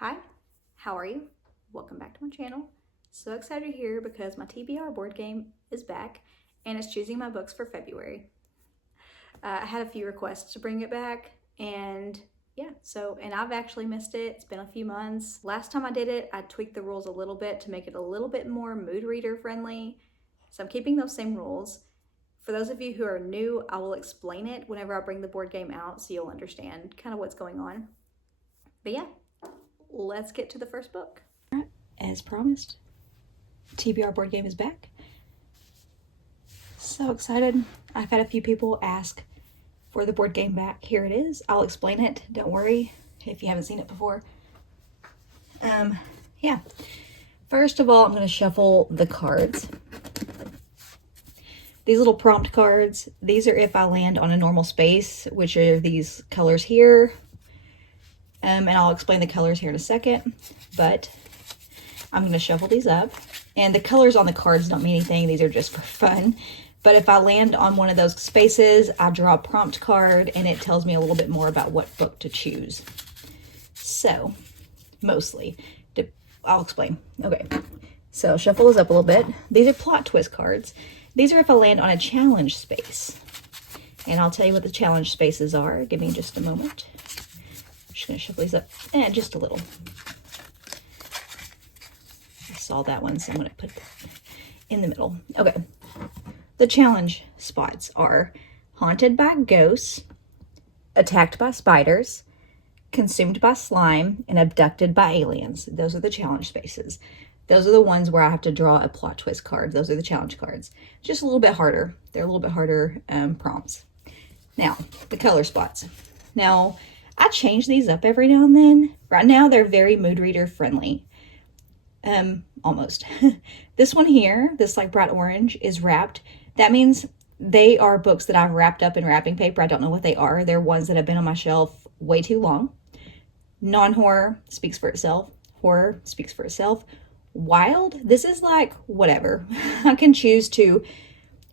Hi, how are you? Welcome back to my channel. So excited you're here because my TBR board game is back and it's choosing my books for February. I had a few requests to bring it back and yeah, and I've actually missed it. It's been a few months. Last time I did it, I tweaked the rules a little bit to make it a little bit more mood reader friendly. So I'm keeping those same rules. For those of you who are new, I will explain it whenever I bring the board game out so you'll understand kind of what's going on. But yeah, let's get to the first book. As promised, TBR board game is back. So excited. I've had a few people ask for the board game back. Here it is. I'll explain it. Don't worry if you haven't seen it before. Yeah. First of all, I'm going to shuffle the cards. These little prompt cards, these are if I land on a normal space, which are these colors here. And I'll explain the colors here in a second, but I'm going to shuffle these up. And the colors on the cards don't mean anything. These are just for fun. But if I land on one of those spaces, I draw a prompt card and it tells me a little bit more about what book to choose. So, mostly. I'll explain. Okay, so shuffle those up a little bit. These are plot twist cards. These are if I land on a challenge space. And I'll tell you what the challenge spaces are. Give me just a moment. I'm just going to shuffle these up just a little. I saw that one, so I'm going to put that in the middle. Okay. The challenge spots are haunted by ghosts, attacked by spiders, consumed by slime, and abducted by aliens. Those are the challenge spaces. Those are the ones where I have to draw a plot twist card. Those are the challenge cards. Just a little bit harder. They're a little bit harder prompts. Now, the color spots. Now, I change these up every now and then. Right now, they're very mood reader friendly. Almost. This one here, this like bright orange, is wrapped. That means they are books that I've wrapped up in wrapping paper. I don't know what they are. They're ones that have been on my shelf way too long. Non-horror speaks for itself. Horror speaks for itself. Wild, this is like whatever. I can choose to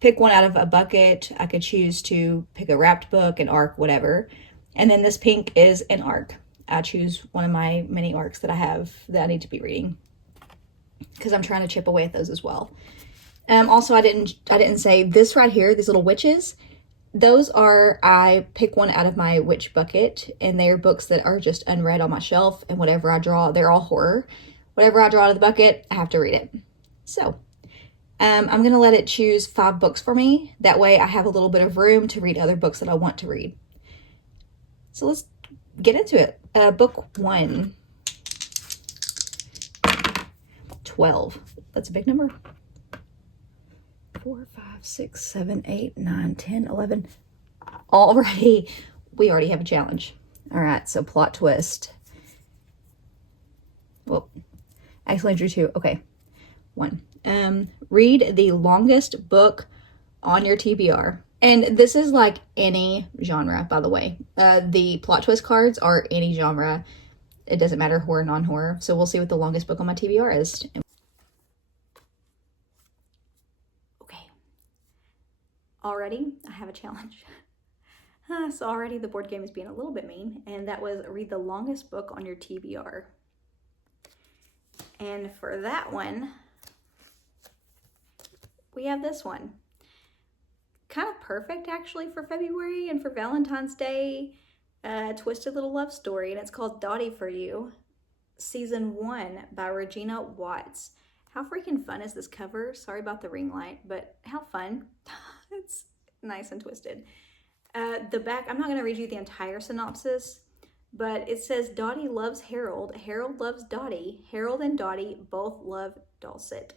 pick one out of a bucket. I could choose to pick a wrapped book, an arc, whatever. And then this pink is an arc. I choose one of my many arcs that I have that I need to be reading because I'm trying to chip away at those as well. Also, I didn't say this right here, these little witches. Those are, I pick one out of my witch bucket, and they're books that are just unread on my shelf, and whatever I draw, they're all horror. Whatever I draw out of the bucket, I have to read it. So, I'm going to let it choose 5 books for me. That way I have a little bit of room to read other books that I want to read. So let's get into it. Book 1. 12. That's a big number. 4, 5, 6, 7, 8, 9, 10, 11. Already, we already have a challenge. All right, so plot twist. Well, actually I drew 2. Okay, 1. Read the longest book on your TBR. And this is like any genre, by the way. The plot twist cards are any genre. It doesn't matter horror, non-horror. So we'll see what the longest book on my TBR is. Okay. Already, I have a challenge. So already the board game is being a little bit mean. And that was read the longest book on your TBR. And for that one, we have this one. Kind of perfect actually for February and for Valentine's Day. Twisted Little Love Story, and it's called Dottie for You, Season 1 by Regina Watts. How freaking fun is this cover? Sorry about the ring light, but how fun. It's nice and twisted. The back, I'm not going to read you the entire synopsis, but it says Dottie loves Harold, Harold loves Dottie, Harold and Dottie both love Dulcet.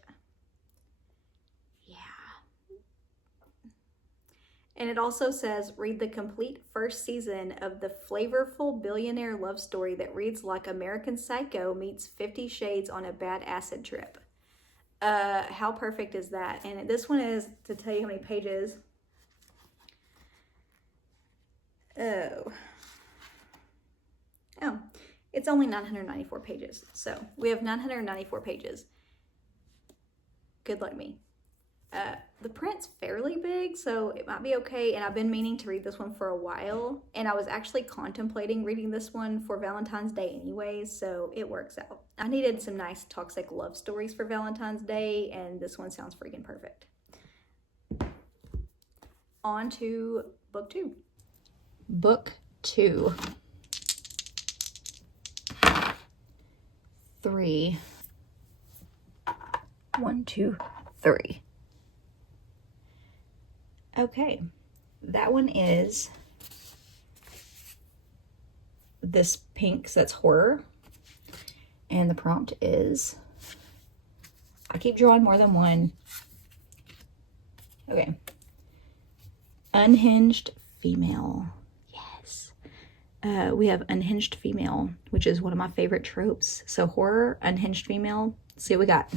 And it also says, read the complete first season of the flavorful billionaire love story that reads like American Psycho meets 50 Shades on a bad acid trip. How perfect is that? And this one is, to tell you how many pages. Oh, it's only 994 pages. So we have 994 pages. Good luck me. The print's fairly big, so it might be okay, and I've been meaning to read this one for a while, and I was actually contemplating reading this one for Valentine's Day anyways, so it works out. I needed some nice toxic love stories for Valentine's Day, and this one sounds freaking perfect. On to book 2. Book 2. 3. 1, 2, 3. Okay, that one is this pink, so that's horror. And the prompt is, I keep drawing more than one. Okay. Unhinged female. Yes. We have unhinged female, which is one of my favorite tropes. So horror, unhinged female. Let's see what we got.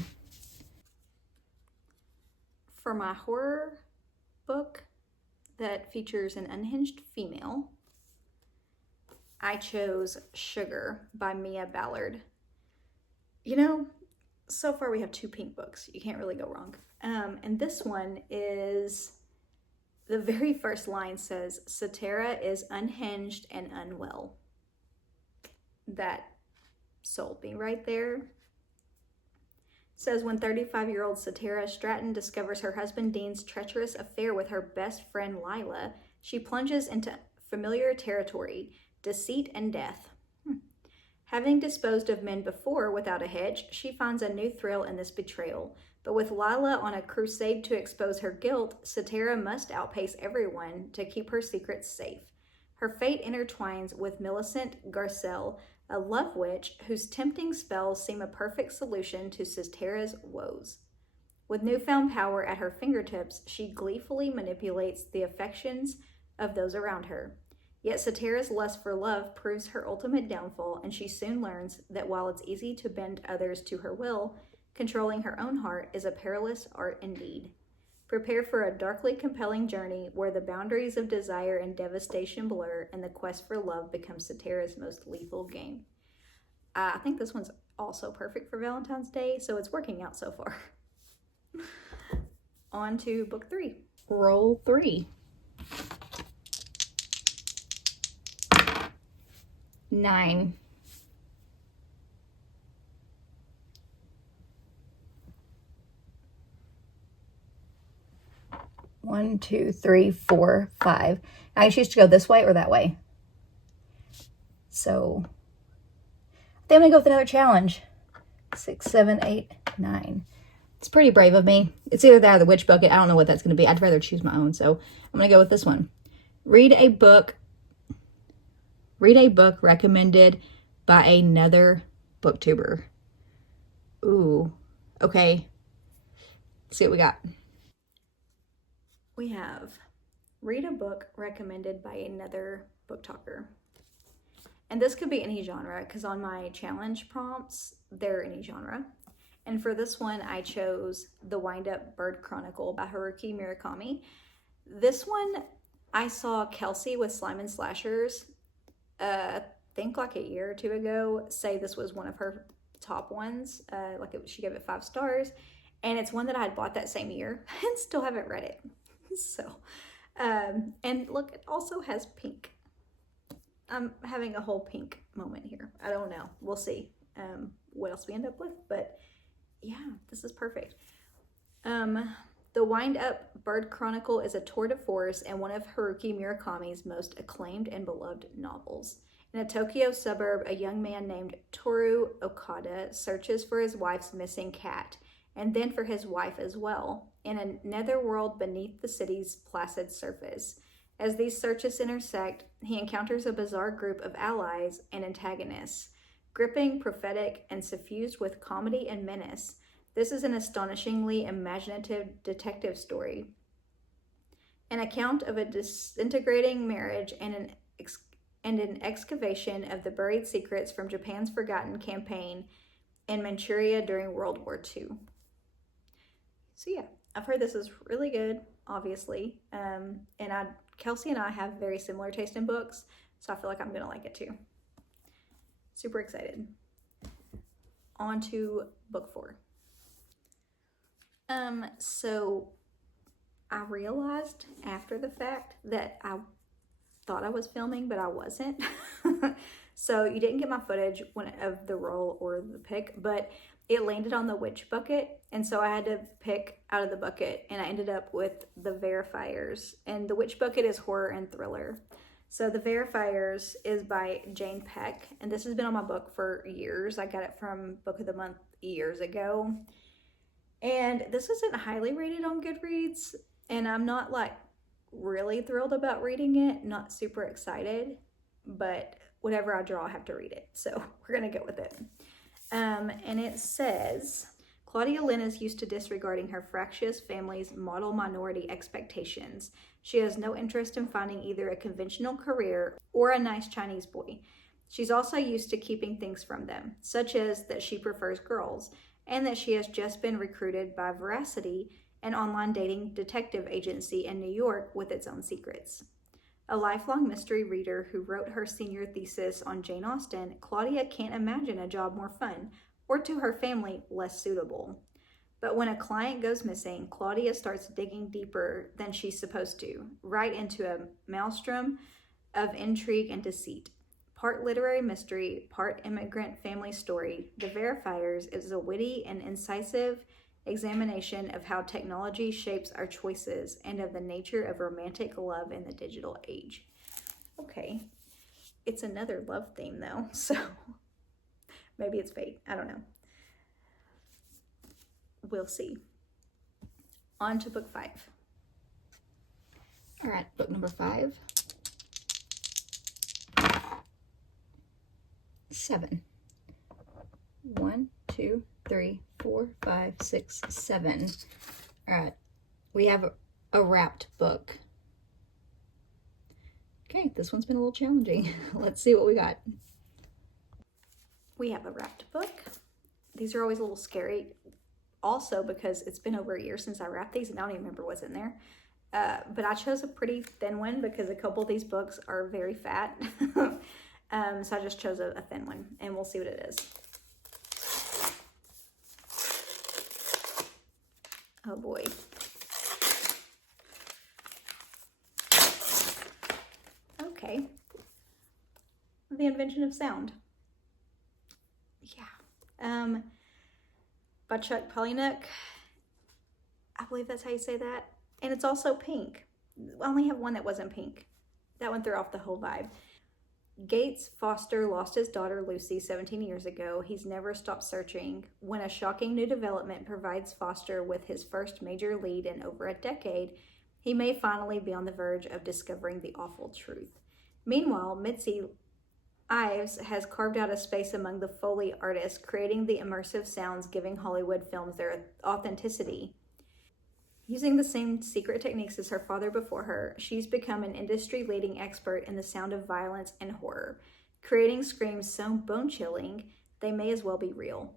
For my horror book that features an unhinged female, I chose Sugar by Mia Ballard. You know, so far we have 2 pink books. You can't really go wrong. And this one is, the very first line says, Satara is unhinged and unwell. That sold me right there. Says, when 35-year-old Satara Stratton discovers her husband Dean's treacherous affair with her best friend Lila, she plunges into familiar territory, deceit and death. Having disposed of men before without a hitch, she finds a new thrill in this betrayal. But with Lila on a crusade to expose her guilt, Satara must outpace everyone to keep her secrets safe. Her fate intertwines with Millicent Garcelle, a love witch whose tempting spells seem a perfect solution to Satara's woes. With newfound power at her fingertips, she gleefully manipulates the affections of those around her. Yet Satara's lust for love proves her ultimate downfall, and she soon learns that while it's easy to bend others to her will, controlling her own heart is a perilous art indeed. Prepare for a darkly compelling journey where the boundaries of desire and devastation blur and the quest for love becomes Satara's most lethal game. I think this one's also perfect for Valentine's Day, so it's working out so far. On to book 3. Roll 3. 9. 1, 2, 3, 4, 5. I choose to go this way or that way. So I think I'm gonna go with another challenge. 6, 7, 8, 9. It's pretty brave of me. It's either that or the witch bucket. I don't know what that's gonna be. I'd rather choose my own. So I'm gonna go with this one. Read a book recommended by another booktuber. Ooh, okay. Let's see what we got. We have read a book recommended by another book talker. And this could be any genre, because on my challenge prompts, they're any genre. And for this one, I chose The Wind-Up Bird Chronicle by Haruki Murakami. This one, I saw Kelsey with Slime and Slashers, I think like a year or 2 ago, say this was one of her top ones. She gave it 5 stars. And it's one that I had bought that same year and still haven't read it. So, and look, it also has pink. I'm having a whole pink moment here. I don't know. We'll see what else we end up with. But yeah, this is perfect. The Wind-Up Bird Chronicle is a tour de force and one of Haruki Murakami's most acclaimed and beloved novels. In a Tokyo suburb, a young man named Toru Okada searches for his wife's missing cat, and then for his wife as well, in a netherworld beneath the city's placid surface. As these searches intersect, he encounters a bizarre group of allies and antagonists. Gripping, prophetic, and suffused with comedy and menace, this is an astonishingly imaginative detective story. An account of a disintegrating marriage and an excavation of the buried secrets from Japan's forgotten campaign in Manchuria during World War II. So yeah, I've heard this is really good, obviously. And Kelsey and I have very similar taste in books, so I feel like I'm gonna like it too. Super excited. On to book 4. So I realized after the fact that I thought I was filming, but I wasn't. So you didn't get my footage of the roll or the pick, but it landed on the witch bucket. And so I had to pick out of the bucket, and I ended up with the verifiers. And the witch bucket is horror and thriller. So the verifiers is by Jane Peck. And this has been on my book for years. I got it from Book of the Month years ago. And this isn't highly rated on Goodreads. And I'm not like really thrilled about reading it, not super excited, but whatever I draw, I have to read it. So we're gonna go with it. And it says, Claudia Lynn is used to disregarding her fractious family's model minority expectations. She has no interest in finding either a conventional career or a nice Chinese boy. She's also used to keeping things from them, such as that she prefers girls, and that she has just been recruited by Veracity, an online dating detective agency in New York with its own secrets. A lifelong mystery reader who wrote her senior thesis on Jane Austen, Claudia can't imagine a job more fun, or to her family, less suitable. But when a client goes missing, Claudia starts digging deeper than she's supposed to, right into a maelstrom of intrigue and deceit. Part literary mystery, part immigrant family story, The Verifiers is a witty and incisive examination of how technology shapes our choices and of the nature of romantic love in the digital age. Okay, it's another love theme though, so maybe it's fate. I don't know. We'll see. On to book 5. All right, book number 5. 7. 1, 2, 3, 4, 5, 6, 7. All right, we have a wrapped book. Okay, this one's been a little challenging. Let's see what we got. We have a wrapped book. These are always a little scary, also because it's been over a year since I wrapped these and I don't even remember what's in there. But I chose a pretty thin one because a couple of these books are very fat. So I just chose a thin one, and we'll see what it is. Oh boy. Okay. The Invention of Sound. Yeah. By Chuck Palahniuk. I believe that's how you say that. And it's also pink. I only have one that wasn't pink. That one threw off the whole vibe. Gates Foster lost his daughter Lucy 17 years ago. He's never stopped searching. When a shocking new development provides Foster with his first major lead in over a decade, he may finally be on the verge of discovering the awful truth. Meanwhile, Mitzi Ives has carved out a space among the Foley artists, creating the immersive sounds giving Hollywood films their authenticity. Using the same secret techniques as her father before her, she's become an industry-leading expert in the sound of violence and horror, creating screams so bone-chilling they may as well be real.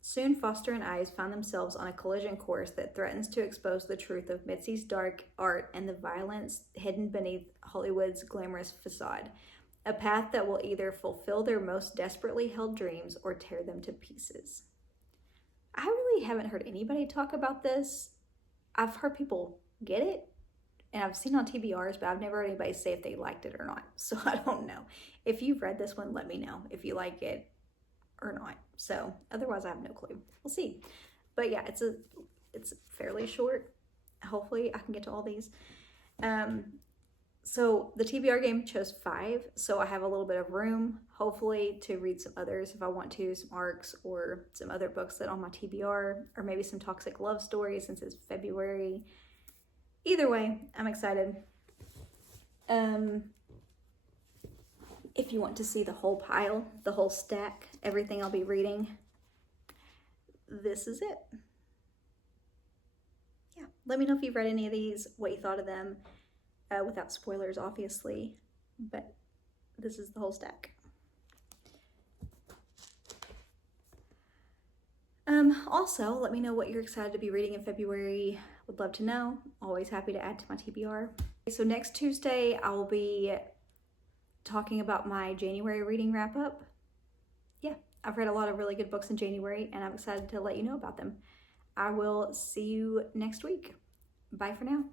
Soon, Foster and Ives find themselves on a collision course that threatens to expose the truth of Mitzi's dark art and the violence hidden beneath Hollywood's glamorous facade, a path that will either fulfill their most desperately held dreams or tear them to pieces. I really haven't heard anybody talk about this. I've heard people get it, and I've seen on TBRs, but I've never heard anybody say if they liked it or not. So I don't know. If you've read this one, let me know if you like it or not. So otherwise, I have no clue. We'll see. But yeah, it's fairly short. Hopefully, I can get to all these. So the TBR game chose 5, so I have a little bit of room, hopefully, to read some others if I want to, some ARCs or some other books that are on my TBR, or maybe some toxic love stories since it's February. Either way, I'm excited. If you want to see the whole pile, the whole stack, everything I'll be reading, this is it. Yeah, let me know if you've read any of these, what you thought of them. Without spoilers, obviously, but this is the whole stack. Also, let me know what you're excited to be reading in February. Would love to know. Always happy to add to my TBR. So next Tuesday, I will be talking about my January reading wrap up. Yeah, I've read a lot of really good books in January, and I'm excited to let you know about them. I will see you next week. Bye for now.